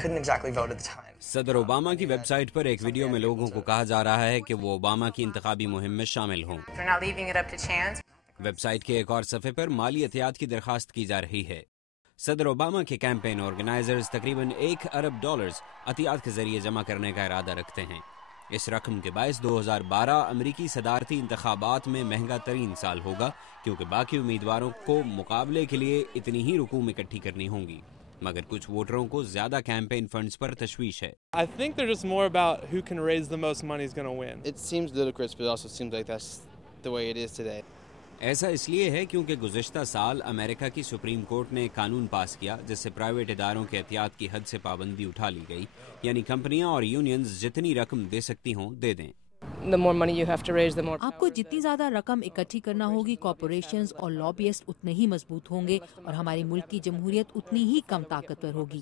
couldn't exactly vote at the time. صدر Obama کی web site پر ایک ویڈیو میں لوگوں کو کہا جا رہا ہے کہ وہ اوباما کی انتخابی مہم میں شامل ہوں۔ They're not leaving it up to chance. Website کے ایک اور صفحے پر مالی احتیاط کی درخواست کی جا رہی ہے۔ صدر اوباما کے کیمپین آرگنائزرز تقریباً $1 ارب عطیات کے ذریعے جمع کرنے کا ارادہ رکھتے ہیں۔ اس رقم کے باعث 2012 امریکی صدارتی انتخابات میں مہنگا ترین سال ہوگا، کیونکہ باقی امیدواروں کو مقابلے کے لیے اتنی ہی رقوم اکٹھی کرنی ہوں گی، مگر کچھ ووٹروں کو زیادہ کیمپین فنڈز پر تشویش ہے۔ I think they're just more about who can raise the most money is going to win. It seems ludicrous, but it also seems like that's the way it is today. ایسا اس لیے ہے کیونکہ گزشتہ سال امریکہ کی supreme court نے قانون پاس کیا جس سے پرائیویٹ اداروں کے احتیاط کی حد سے پابندی اٹھا لی گئی، یعنی کمپنیاں اور یونینز جتنی رقم دے سکتی ہوں دے دیں۔ The more money you have to raise, the more. آپ کو جتنی زیادہ رقم اکٹھی کرنا ہوگی، کارپوریشنز اور لابیسٹ اتنے ہی مضبوط ہوں گے اور ہماری ملک کی جمہوریت اتنی ہی کم طاقتور ہوگی۔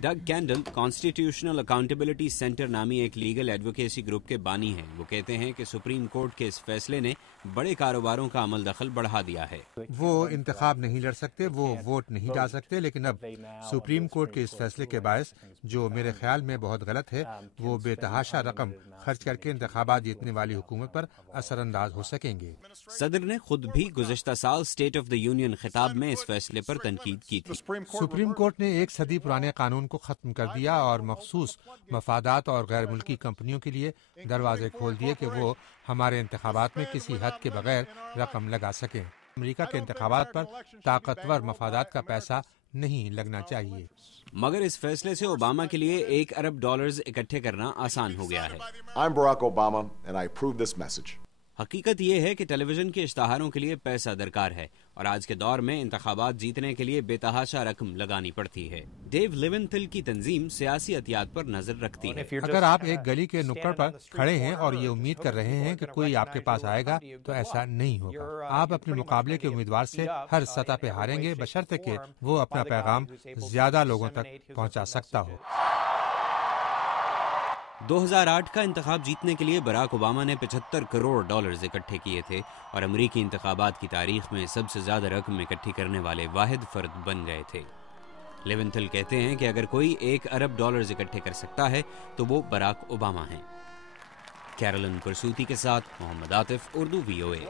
ڈگ کینڈل کانسٹیٹیوشنل اکاؤنٹیبلٹی سینٹر نامی ایک لیگل ایڈوکیسی گروپ کے بانی ہیں۔ وہ کہتے ہیں کہ سپریم کورٹ کے اس فیصلے نے بڑے کاروباروں کا عمل دخل بڑھا دیا ہے۔ وہ انتخاب نہیں لڑ سکتے، وہ ووٹ نہیں ڈال سکتے، لیکن اب سپریم کورٹ کے اس فیصلے کے باعث جو میرے خیال میں بہت غلط ہے، وہ بے تحاشا رقم خرچ کر کے انتخابات جیتنے والی حکومت پر اثر انداز ہو سکیں گے۔ صدر نے خود بھی گزشتہ سال اسٹیٹ آف دا یونین خطاب میں اس فیصلے پر تنقید کی تھی۔ سپریم کورٹ نے ایک صدی پرانے قانون کو ختم کر دیا اور مخصوص مفادات اور غیر ملکی کمپنیوں کے لیے دروازے کھول دیے کہ وہ ہمارے انتخابات میں کسی حد کے بغیر رقم لگا سکیں۔ امریکہ کے انتخابات پر طاقتور مفادات کا پیسہ نہیں لگنا چاہیے۔ مگر اس فیصلے سے اوباما کے لیے $1 ارب اکٹھے کرنا آسان ہو گیا ہے۔ I'm Barack Obama and I approve this message. حقیقت یہ ہے کہ ٹیلی ویژن کے اشتہاروں کے لیے پیسہ درکار ہے اور آج کے دور میں انتخابات جیتنے کے لیے بے تحاشا رقم لگانی پڑتی ہے۔ ڈیو لیونتھل کی تنظیم سیاسی احتیاط پر نظر رکتی ہے۔ اگر آپ ایک گلی کے نکڑ پر کھڑے ہیں اور یہ امید کر رہے ہیں کہ کوئی آپ کے پاس آئے گا تو ایسا نہیں ہوگا۔ آپ اپنے مقابلے کے امیدوار سے ہر سطح پہ ہاریں گے، بشرطے کہ وہ اپنا پیغام زیادہ لوگوں تک پہنچا سکتا ہو۔ 2008 کا انتخاب جیتنے کے لیے براک اوباما نے $75 کروڑ اکٹھے کیے تھے اور امریکی انتخابات کی تاریخ میں سب سے زیادہ رقم اکٹھی کرنے والے واحد فرد بن گئے تھے۔ لیونتھل کہتے ہیں کہ اگر کوئی $1 ارب اکٹھے کر سکتا ہے تو وہ براک اوباما ہیں۔ کیرولن کرسوتی کے ساتھ محمد عاطف، اردو VOA۔